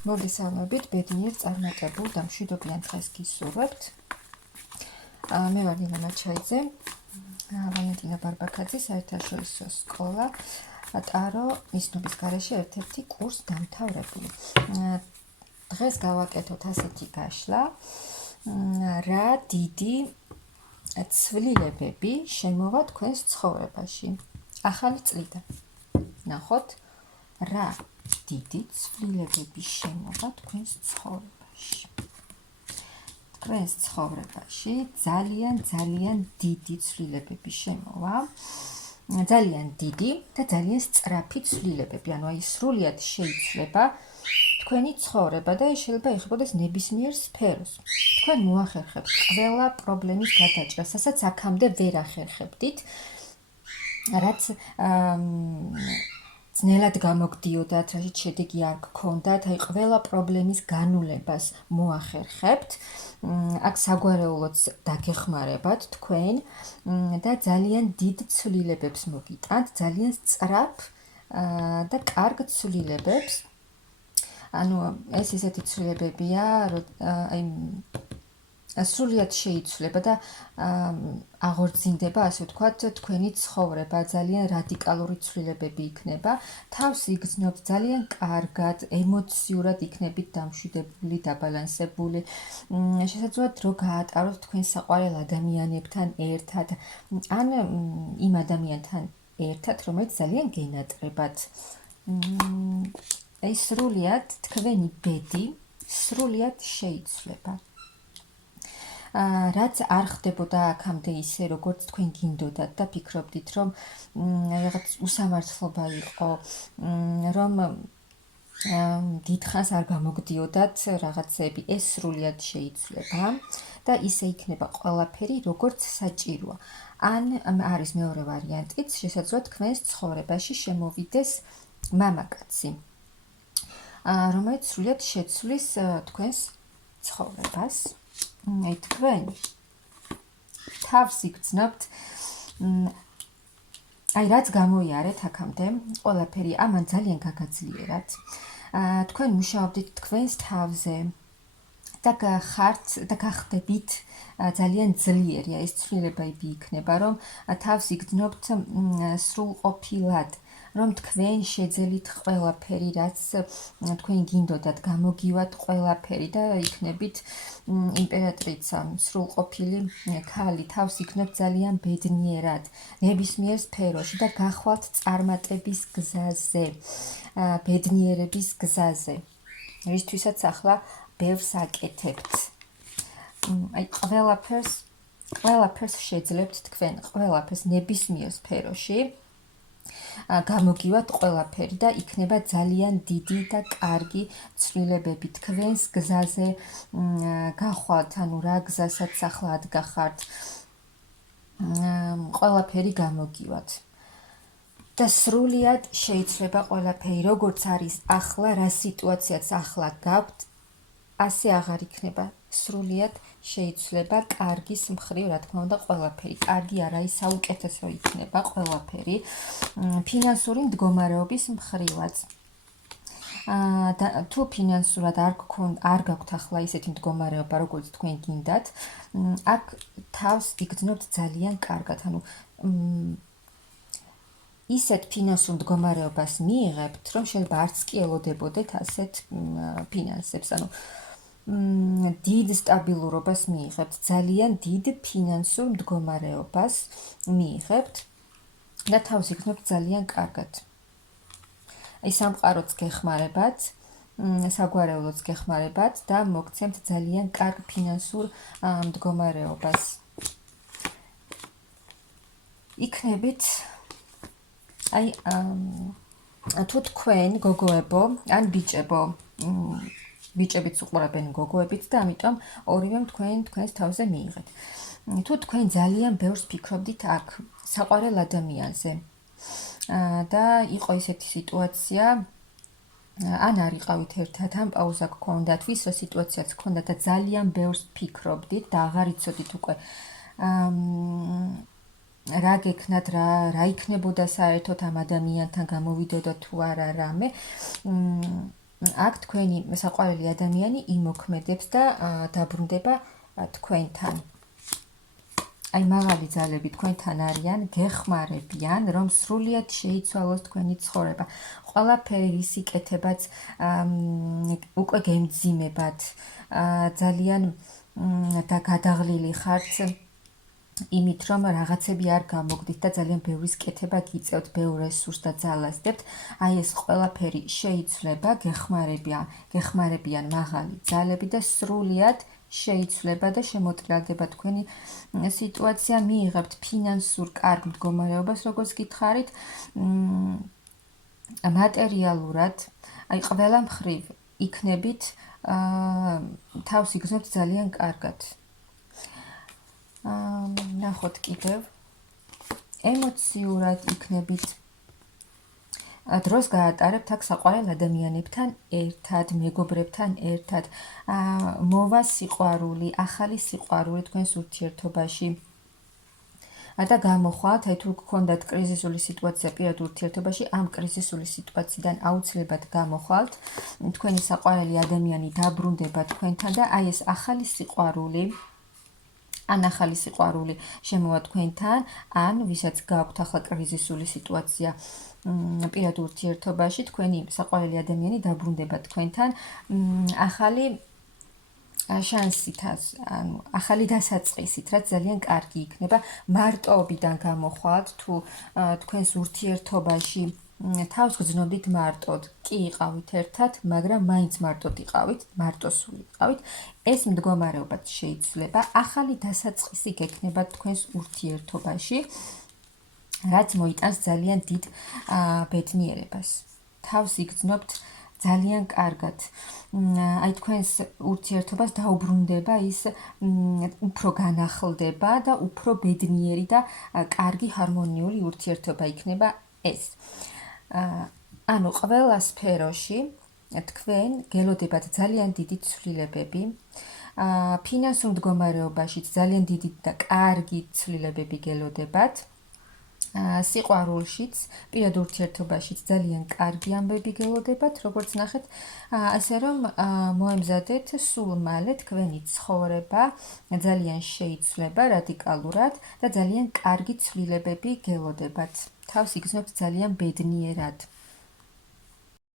მოგესალმებით, ბედნიერ წარმატებულ და მშვიდობიან დღეს გისურვებთ. მე ვარ ნინა მაჩაიძე, ვალენტინა ბარბაქაძის საერთაშორისო სკოლა, ტარო მისნობის გარეშე ერთ-ერთი კურს დამთავრებული. დღეს გავაკეთოთ ასეთი გაშლა, რა დიდი ცვლილებები შემოვა თქვენს ცხოვრებაში ახალი წლიდან. ნახოთ, რა დიდი ცვლილებები შემოვა თქვენს ცხოვრებაში. თქვენს ცხოვრებაში ძალიან დიდი ცვლილებები შემოვა. ძალიან დიდი და ძალიან სწრაფი ცვლილებები. ანუ აი სრულად შეიძლება თქვენი ცხოვრება და შეიძლება ეხებოდეს ნებისმიერ სფეროს. თქვენ მოახერხებთ ყველა პრობლემის გადაჭრას, რასაც აქამდე ვერ ახერხებდით, რაც ძნელად გამოგდიოდათ, რაშიც შედეგი არ გქონდათ, აი ყველა პრობლემის განულებას მოახერხებთ. აქ საგვარეულოც დაგეხმარებათ თქვენ და ძალიან დიდ ცვლილებებს მოგიტანთ, ძალიან სწრაფ და კარგ ცვლილებებს. ანუ ეს ისეთი ცვლილებებია, აი სრულად შეიცვლება და აღორძინდება, ასე ვთქვათ, თქვენი ცხოვრება, ძალიან რადიკალური ცვლილებები იქნება. თავს იგრძნობთ ძალიან კარგად, ემოციურად იქნებით დამშვიდებული, დაბალანსებული. შესაძლოა დრო გაატაროთ თქვენ საყვარელ ადამიანებთან ერთად, ან იმ ადამიანთან ერთად, რომელიც ძალიან გენატრებათ. აი სრულად თქვენი ბედი სრულად შეიცვლება. რაც არ ხდებოდა აქამდე ისე, როგორც თქვენ გინდოდათ და ფიქრობდით, რომ რაღაც უსამართლობა იყო, რომ დიდხანს არ გამოგდიოდათ რაღაცები, ეს სრულად შეიცვლება და ისე იქნება ყველაფერი, როგორც საჭიროა. ან არის მეორე ვარიანტიც, შესაძლოა თქვენს ცხოვრებაში შემოვიდეს მამაკაცი, რომელიც სრულად შეცვლის თქვენს ცხოვრებას. აი თქვენ თავს იგრძნობთ, აი რაც გამოიარეთ აქამდე, ყველაფერი ამან ძალიან გაგაძლიერათ. თქვენ მუშაობდით თქვენს თავზე და გახდებით ძალიან ძლიერი, ეს ცვლილებები იქნება, რომ თავს იგრძნობთ სრულყოფილად, რომ თქვენ შეძელით ყველაფერი, რაც თქვენ გინდოდათ, გამოგივათ ყველაფერი და იქნებით იმპერატრიცა, სრულყოფილი ქალი, თავს იგრძნობთ ძალიან ბედნიერად, ნებისმიერ სფეროში და გახვალთ წარმატების გზაზე, ბედნიერების გზაზე, რისთვისაც ახლა ბევრს აკეთებთ. აი ყველაფერს შეძლებთ თქვენ, ყველაფერს ნებისმიერ სფეროში. გამოგივათ ყველაფერი და იქნება ძალიან დიდი და კარგი ცვლილებები თქვენს გზაზე გახვალთ, ანუ რა გზასაც ახლა ადგახართ, ყველაფერი გამოგივათ. და სრულად შეიცვლება ყველაფერი, როგორც არის ახლა, რა სიტუაციაც ახლა გაქვთ, ასე აღარ იქნება. სრულად შეიცვლება კარგის მხრივ, რა თქმა უნდა, ყველაფერი. კარგი არა, ის საუკეთესო იქნება ყველაფერი. ფინანსური მდგომარეობის მხრივაც. თუ ფინანსურად არ გაქვთ ახლა ისეთი მდგომარეობა, როგორც თქვენ გინდათ, აქ თავს იგრძნობთ ძალიან კარგად, ანუ ისეთ ფინანსურ მდგომარეობას მიიღებთ, რომ შეიძლება არც კი ელოდებოდეთ ასეთ ფინანსებს, ანუ დიდ სტაბილურობას მიიღებთ, ძალიან დიდ ფინანსურ მდგომარეობას მიიღებთ და თავს იგრძნობთ ძალიან კარგად. აი სამყაროც გეხმარებათ, საგვარეულოც გეხმარებათ და მოგცემთ ძალიან კარგ ფინანსურ მდგომარეობას. იქნებით აი თუ თქვენ გოგოებო ან ბიჭებო, ბიჭებიც უყურებენ გოგოებიც და ამიტომ ორივე თქვენს თავზე მიიღეთ. თუ თქვენ ძალიან ბევრს ფიქრობდით აქ საყვარელ ადამიანზე და იყო ისეთი სიტუაცია, ან არ იყავით ერთად, ან პაუზა გქონდათ, ვისო სიტუაციაც გქონდათ და ძალიან ბევრს ფიქრობდით და აღარ იცოდით უკვე რა გექნათ, რა იქნებოდა საერთოდ ამ ადამიანთან, გამოვიდოდა თუ არა რამე, აქ თქვენი საყვარელი ადამიანი იმოქმედებს და დაბრუნდება თქვენთან. აი მაღალი ძალები თქვენთან არიან, გეხმარებიან, რომ სრულიად შეიცვალოს თქვენი ცხოვრება. ყველაფერი რის იკეთებაც უკვე გემძიმებათ, ძალიან და გადაღლილი ხართ იმით, რომ რაღაცები არ გამოგდით და ძალიან ბევრის კეთება გიწევთ, ბევრ რესურსს და ძალას დებთ. აი ეს ყველაფერი შეიცვლება, გეხმარებიან მაღალი ძალები და სრულიად შეიცვლება და შემოტრიალდება თქვენი სიტუაცია, მიიღებთ ფინანსურ კარგ მდგომარეობას, როგორც გითხარით, მატერიალურად, აი ყველა მხრივ იქნებით, თავს იგრძნობთ ძალიან კარგად. ნახოთ კიდევ, ემოციურად იქნებით, დროს გაატარებთ აქ საყვარელ ადამიანებთან ერთად, მეგობრებთან ერთად, მოვა სიყვარული, ახალი სიყვარული თქვენს ურთიერთობაში და გამოხვალთ, აი თუ გქონდათ კრიზისული სიტუაცია პირად ურთიერთობაში, ამ კრიზისული სიტუაციიდან აუცილებლად გამოხვალთ, თქვენი საყვარელი ადამიანი დაბრუნდება თქვენთან და აი ეს ახალი სიყვარული შემოვა თქვენთან, ან ვისაც გაქვთ ახლა კრიზისული სიტუაცია პირად ურთიერთობაში, თქვენი საყვარელი ადამიანი დაბრუნდება თქვენთან ახალი შანსით, ანუ ახალი დასაწყისით, რაც ძალიან კარგი იქნება. მარტოობიდან გამოხვალთ, თუ თქვენს ურთიერთობაში თავს გრძნობდით მარტოდ, კი იყავით ერთად, მაგრამ მაინც მარტოდ იყავით, მარტოსული იყავით, ეს მდგომარეობაც შეიცვლება, ახალი დასაწყისი გექნება თქვენს ურთიერთობაში, რაც მოიტანს ძალიან დიდ ბედნიერებას. თავს იგრძნობთ ძალიან კარგად. აი თქვენს ურთიერთობას დაუბრუნდება ის უფრო განახლდება და უფრო ბედნიერი და კარგი ჰარმონიული ურთიერთობა იქნება ეს. ანუ ყველა სფეროში თქვენ გელოდებათ ძალიან დიდი ცვლილებები, ფინანსურ მდგომარეობაშიც ძალიან დიდი და კარგი ცვლილებები გელოდებათ, სიყვარულშიც, პირად ურთიერთობაშიც ძალიან კარგი ამბები გელოდებათ, როგორც ნახეთ, ასე რომ მოემზადეთ სულ მალე თქვენი ცხოვრება ძალიან შეიცვლება რადიკალურად და ძალიან კარგი ცვლილებები გელოდებათ. თავს იგრძნობთ ძალიან ბედნიერად.